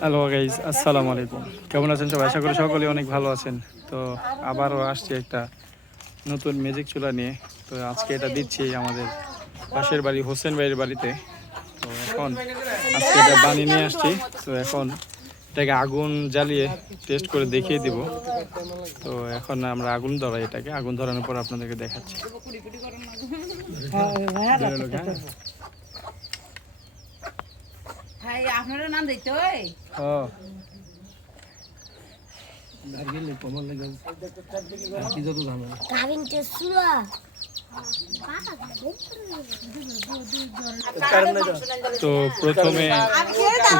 Hello guys আসসালামু আলাইকুম কেমন আছেন সবাই? আশা করি সকলে অনেক ভালো আছেন। তো আবারও আসছি একটা নতুন ম্যাজিক চুলা নিয়ে। তো আজকে এটা দিচ্ছি আমাদের পাশের বাড়ি, হোসেন ভাইয়ের বাড়িতে। তো এখন আজকে এটা বানিয়ে নিয়ে আসছি। তো এখন এটাকে আগুন জ্বালিয়ে টেস্ট করে দেখিয়ে দিব। তো এখন আমরা আগুন ধরাই এটাকে। আগুন ধরানোর পর আপনাদেরকে দেখাচ্ছি? ভাই আপনারও নাম দিতে হয় ও। সুরা তো। প্রথমে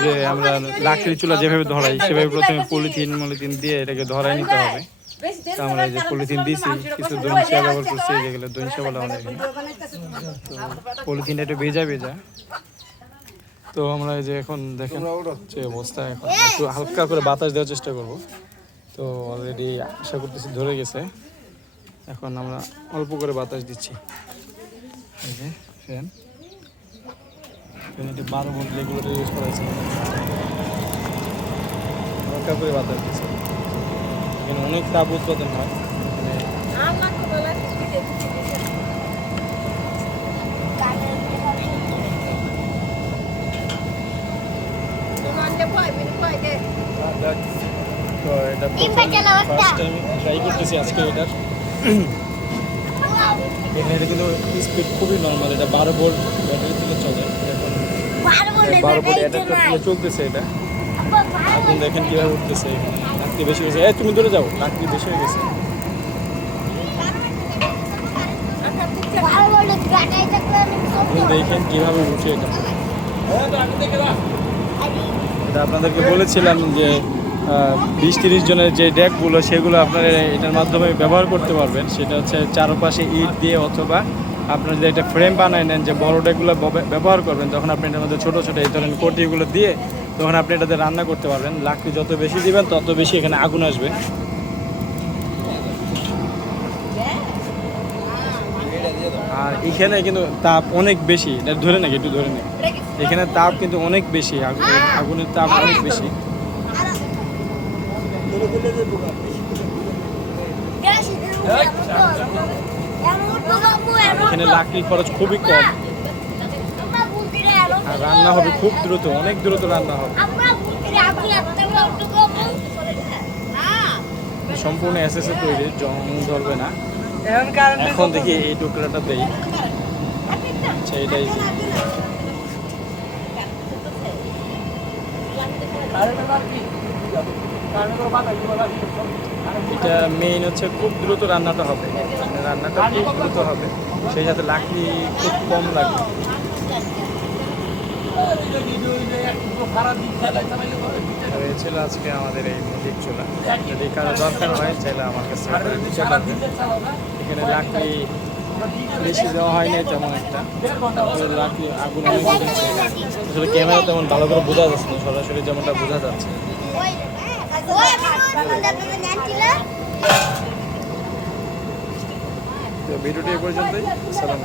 যে আমরা লাকড়ি চুলা যেভাবে ধরাই সেভাবে প্রথমে পলিথিন মলিথিন দিয়ে এটাকে ধরাই নিতে হবে। তো আমরা যে পলিথিন দিয়েছি কিছু দইনসা ব্যবহার করছি যেগুলো দইনসা বলা আমাদের এখানে। তো পলিথিনটা একটু ভেজা ভেজা। তো আমরা এই যে এখন দেখেন যে অবস্থা এখন। একটু হালকা করে বাতাস দেওয়ার চেষ্টা করব। তো অলরেডি আশা করতেছি ধরে গেছে। এখন আমরা অল্প করে বাতাস দিচ্ছি। এই যে ফ্যান। ফ্যানটি বারো ভোল্ট রেগুলেটর ইউজ করা হয়েছে। হালকা করে বাতাস দিচ্ছে। এখানে অনেক তাপ উৎপাদন হয়। তো এটা। ফার্স্ট টাইম ট্রাই করতেছি আজকে এটার এটা কিন্তু স্পিড খুবই নর্মাল এটা বারো ভোল্ট ব্যাটারি থেকে চলে এখন বারো ভোল্ট অ্যাডাপ্টার দিয়ে চলতেছে এটা এখন দেখেন কীভাবে উঠতেছে এখানে লাকড়ি বেশি হয়েছে এই তুমি দূরে যাও লাকড়ি বেশি হয়ে গেছে আপনি দেখেন কীভাবে উঠে এটা আপনাদেরকে বলেছিলাম যে বিশ তিরিশ জনের যে ডেকগুলো সেগুলো আপনারা এটার মাধ্যমে ব্যবহার করতে পারবেন। সেটা হচ্ছে চারপাশে ইট দিয়ে অথবা আপনারা যদি একটা ফ্রেম বানায় নেন যে বড় ডেকগুলো ব্যব- ব্যবহার করবেন, তখন আপনি এটার মধ্যে ছোটো ছোটো এই ধরনের কোটিগুলো দিয়ে তখন আপনি এটাতে রান্না করতে পারবেন। লাকড়ি যত বেশি দিবেন, তত বেশি এখানে আগুন আসবে। আর এখানে কিন্তু তাপ অনেক বেশি। এটা ধরে নাকি একটু ধরে নাকি এখানে তাপ কিন্তু অনেক বেশি আগুন আগুনের তাপ অনেক বেশি। এখানে লাকড়ি খরচ খুবই কম। আর রান্না হবে খুব দ্রুত অনেক দ্রুত রান্না হবে। সম্পূর্ণ এসএস এ তৈরি জং ধরবে না। এখন দেখি এই টুকরাটা দেই। আচ্ছা এটাই। এটা মেইন হচ্ছে খুব দ্রুত রান্নাটা হবে। মানে রান্নাটা খুব দ্রুত হবে। সেই সাথে লাকড়ি খুব কম লাগবে। ছিল আজকে আমাদের এই মিউজিক চুলা। যদি কারও দরকার হয়, চাইলে আমার কাছে এখানে লাকড়ি বেশি দেওয়া হয়নি তেমন একটা। তারপরে আগুন আসলে ক্যামেরা তেমন ভালো করে বোঝা যাচ্ছে না, সরাসরি যেমনটা বোঝা যাচ্ছে। তো ভিডিওটি এ পর্যন্তই, সালাম